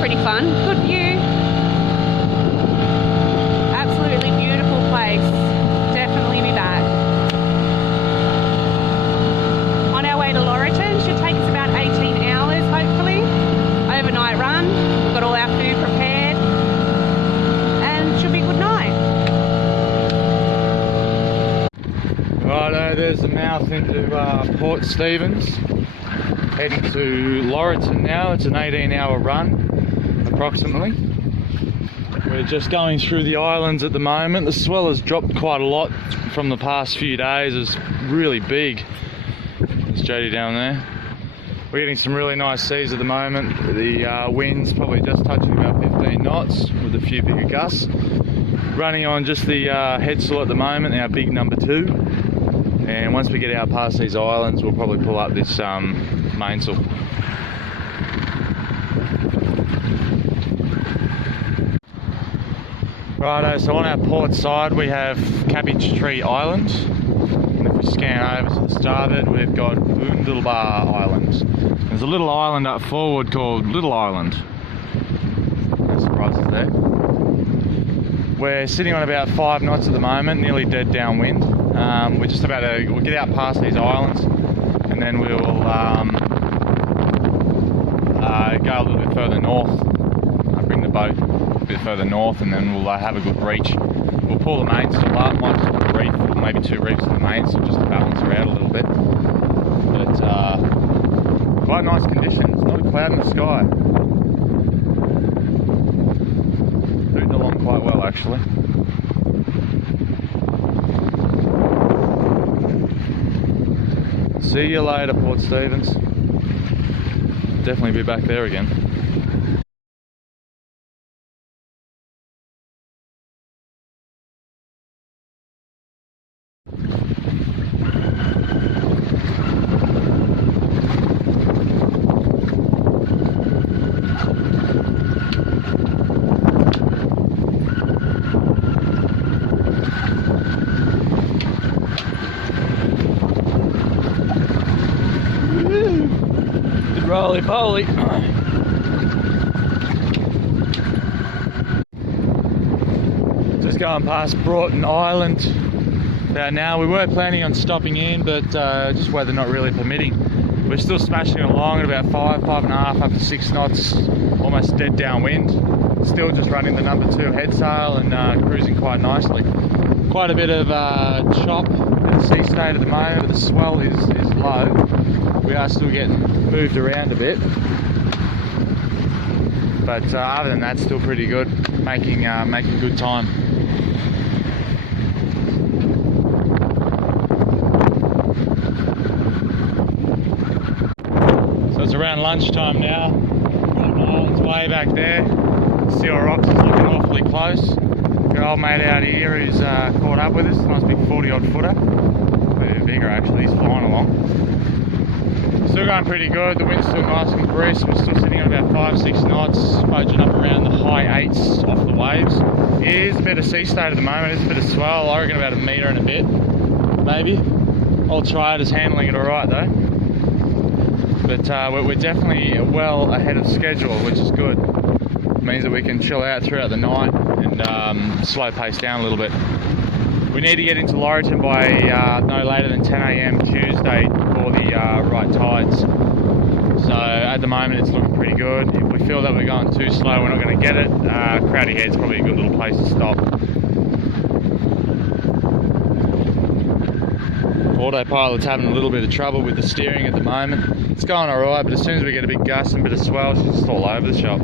pretty fun. Good view. Absolutely beautiful place. Definitely be back. On our way to Laurelton, should take us about 18 hours hopefully. Overnight run. We've got all our food prepared and should be a good night. Righto, there's the mouth into Port Stephens. Heading to Laurelton now. It's an 18-hour run, approximately. We're just going through the islands at the moment. The swell has dropped quite a lot from the past few days. It's really big. There's Jody down there. We're getting some really nice seas at the moment. The wind's probably just touching about 15 knots with a few bigger gusts. Running on just the headsail at the moment, our big number 2. And once we get out past these islands, we'll probably pull up this mainsail. Righto, so on our port side we have Cabbage Tree Island. And if we scan over to the starboard, we've got Boondlebar Island. There's a little island up forward called Little Island. No surprises there. We're sitting on about 5 knots at the moment, nearly dead downwind. We're just about to, we'll get out past these islands and then we will go a little bit further north. Bring the boat a bit further north and then we'll have a good reach. We'll pull the mainsail up, might just put a reef, or maybe 2 reefs to the mainsail just to balance her out a little bit. But quite nice conditions, not a cloud in the sky. Moving along quite well actually. See you later, Port Stephens. Definitely be back there again. Roly poly. Just going past Broughton Island about now. We were planning on stopping in, but just weather not really permitting. We're still smashing along at about 5.5 up to 6 knots, almost dead downwind. Still just running the number 2 headsail and cruising quite nicely. Quite a bit of chop at sea state at the moment, but the swell is low. We are still getting moved around a bit, but other than that, still pretty good. Making good time. So it's around lunchtime now. Island's way back there. Seal Rocks is looking awfully close. Got old mate out here who's caught up with us. Nice big 40-odd footer. A bit bigger actually. He's flying along. Still going pretty good, the wind's still nice and brisk. We're still sitting at about 5-6 knots, smudging up around the high 8s off the waves. It is a bit of sea state at the moment, it's a bit of swell, I reckon about 1 metre and a bit, maybe. Old Triad is handling it alright though. But we're definitely well ahead of schedule, which is good. It means that we can chill out throughout the night and slow pace down a little bit. We need to get into Laurelton by no later than 10 AM Tuesday for the right tides. So at the moment it's looking pretty good. If we feel that we're going too slow, we're not going to get it. Crowdy Head's probably a good little place to stop. Autopilot's having a little bit of trouble with the steering at the moment. It's going alright, but as soon as we get a big gust and a bit of swell, it's just all over the shop.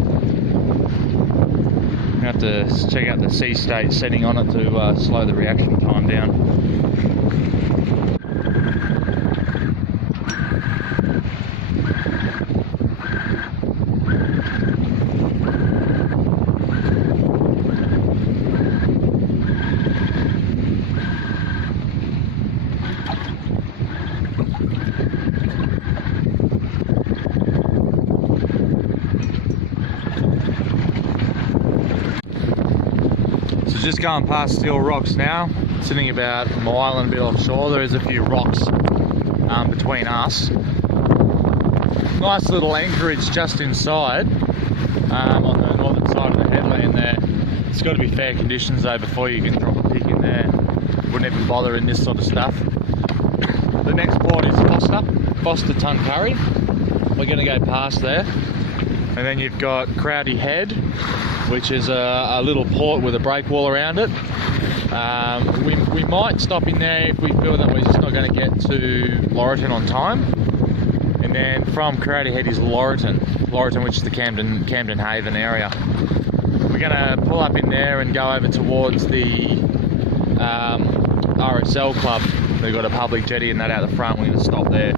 We have to check out the sea state setting on it to slow the reaction time down. Just going past Steel Rocks now, sitting about a mile and a bit offshore. There is a few rocks between us. Nice little anchorage just inside. on the northern side of the headland there. It's got to be fair conditions though before you can drop a pick in there. Wouldn't even bother in this sort of stuff. The next port is Foster Tuncurry. We're going to go past there. And then you've got Crowdy Head, which is a little port with a break wall around it. We might stop in there if we feel that we're just not going to get to Laurelton on time. And then from Crowdy Head is Laurelton, which is the Camden Haven area. We're going to pull up in there and go over towards the RSL club. They've got a public jetty and that out the front. We're going to stop there.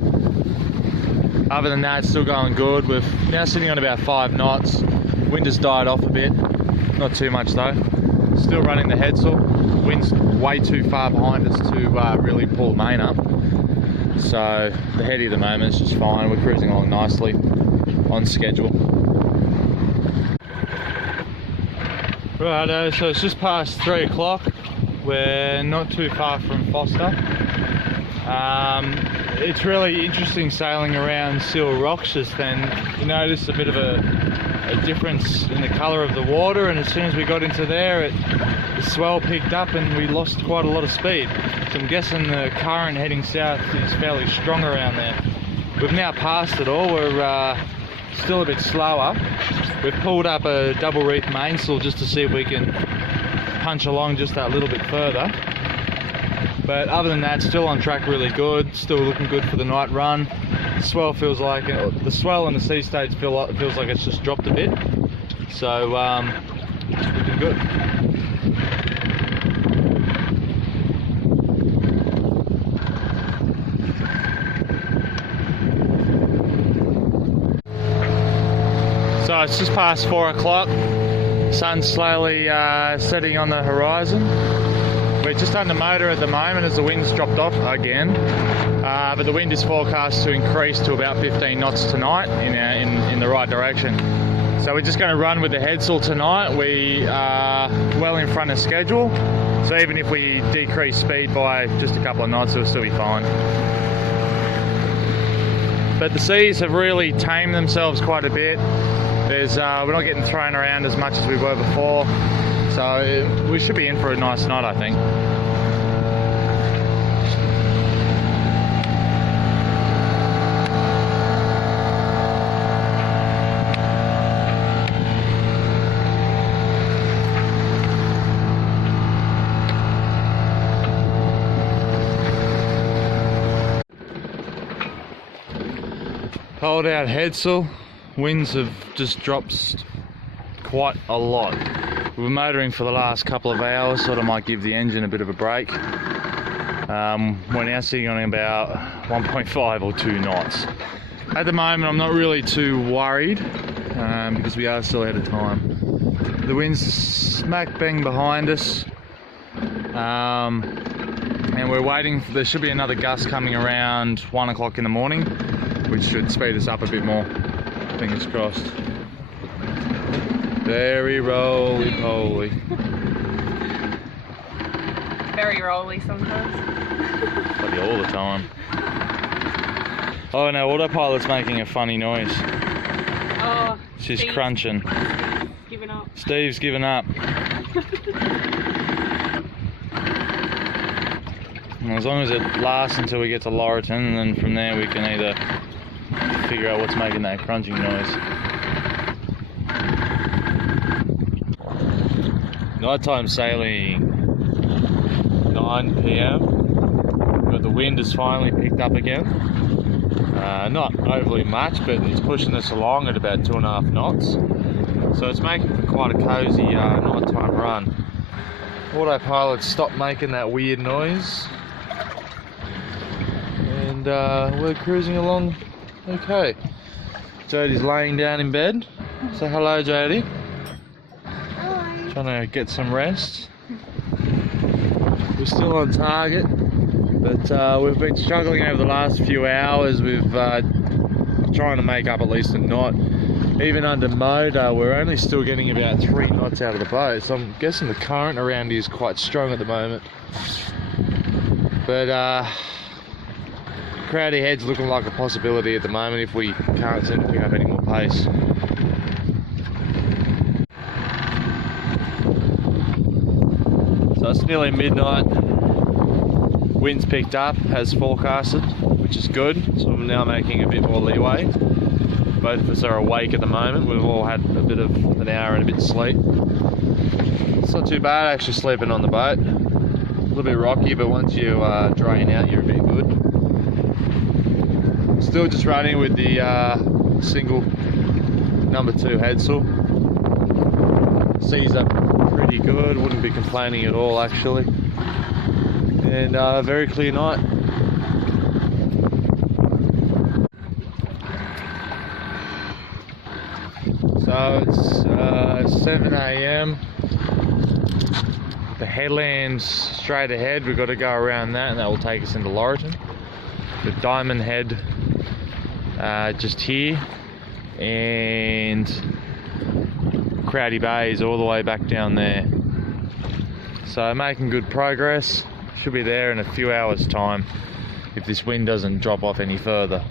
Other than that, it's still going good. We're now sitting on about 5 knots. Wind has died off a bit, not too much though. Still running the headsail. Wind's way too far behind us to really pull the main up. So the heady at the moment is just fine. We're cruising along nicely, on schedule. Righto, so it's just past 3 o'clock. We're not too far from Foster. It's really interesting sailing around Seal Rocks. Just then you notice a bit of a difference in the colour of the water, and as soon as we got into there the swell picked up and we lost quite a lot of speed. So I'm guessing the current heading south is fairly strong around there. We've now passed it all. We're still a bit slower. We've pulled up a double reef mainsail just to see if we can punch along just that little bit further. But other than that, still on track really good, still looking good for the night run. The swell feels like, the swell and the sea stage feels like it's just dropped a bit. So it's looking good. So it's just past 4 o'clock. Sun's slowly setting on the horizon. We're just under motor at the moment as the wind's dropped off again, but the wind is forecast to increase to about 15 knots tonight in the right direction. So we're just going to run with the headsail tonight. We are well in front of schedule, so even if we decrease speed by just a couple of knots, it'll still be fine. But the seas have really tamed themselves quite a bit. We're not getting thrown around as much as we were before. So we should be in for a nice night, I think. Pulled out headsail. Winds have just dropped quite a lot. We've been motoring for the last couple of hours, sort of might give the engine a bit of a break. We're now sitting on about 1.5 or 2 knots. At the moment I'm not really too worried because we are still ahead of time. The wind's smack bang behind us and we're waiting there should be another gust coming around 1 o'clock in the morning, which should speed us up a bit more. Fingers crossed. Very roly-poly. Very rolly sometimes. Bloody all the time. Oh no, autopilot's making a funny noise. Oh, She's crunching. Giving up. Steve's given up. And as long as it lasts until we get to Laurelton, and then from there we can either figure out what's making that crunching noise. Nighttime sailing, 9 PM, but the wind has finally picked up again. Not overly much, but it's pushing us along at about 2.5 knots. So it's making for quite a cosy nighttime run. Autopilot stopped making that weird noise. And we're cruising along okay. Jodie's laying down in bed. Say hello, Jodie. Trying to get some rest. We're still on target, but we've been struggling over the last few hours with trying to make up at least a knot. Even under motor, we're only still getting about 3 knots out of the boat, so I'm guessing the current around here is quite strong at the moment. But Crowdy Head's looking like a possibility at the moment if we can't seem to pick up any more pace. So it's nearly midnight. Wind's picked up as forecasted, which is good. So I'm now making a bit more leeway. Both of us are awake at the moment. We've all had a bit of an hour and a bit of sleep. It's not too bad actually sleeping on the boat. A little bit rocky, but once you drain out, you're a bit good. Still just running with the single number 2 headsail. Seas are pretty good, wouldn't be complaining at all actually. And very clear night. So it's 7 AM. The headland's straight ahead. We've got to go around that, and that will take us into Laurelton. The Diamond Head just here, and Crowdy Bay is all the way back down there. So making good progress. Should be there in a few hours' time if this wind doesn't drop off any further.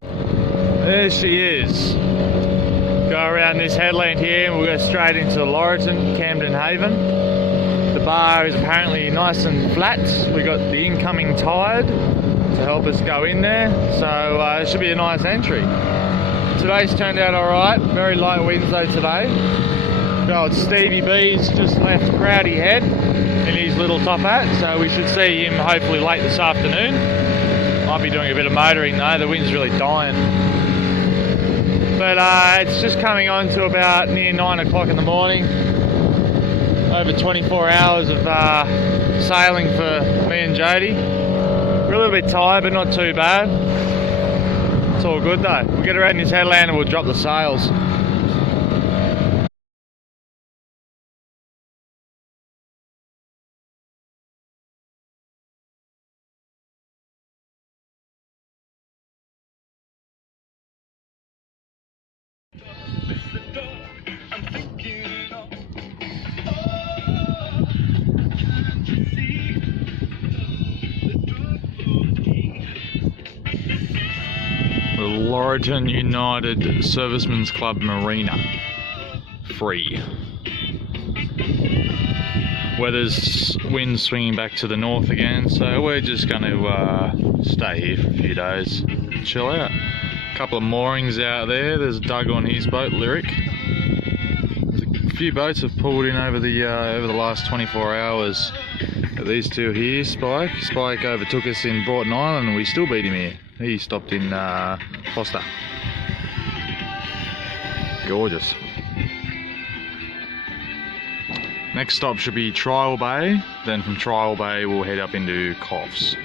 There she is. Go around this headland here and we'll go straight into Laurelton, Camden Haven. The bar is apparently nice and flat. We got the incoming tide to help us go in there, so it should be a nice entry. Today's turned out alright, very light winds though today. Good old Stevie B's just left Crowdy Head in his little top hat, so we should see him hopefully late this afternoon. Might be doing a bit of motoring though, the wind's really dying. But it's just coming on to about near 9 o'clock in the morning. Over 24 hours of sailing for me and Jody. We're a little bit tired, but not too bad. It's all good though. We'll get around this headland and we'll drop the sails. The Laurelton United Servicemen's Club Marina. Free. Weather's wind swinging back to the north again, so we're just going to stay here for a few days, chill out. A couple of moorings out there. There's Doug on his boat, Lyric. There's a few boats have pulled in over the last 24 hours. But these two here, Spike overtook us in Broughton Island and we still beat him here. He stopped in Foster. Gorgeous. Next stop should be Trial Bay, then from Trial Bay we'll head up into Coffs.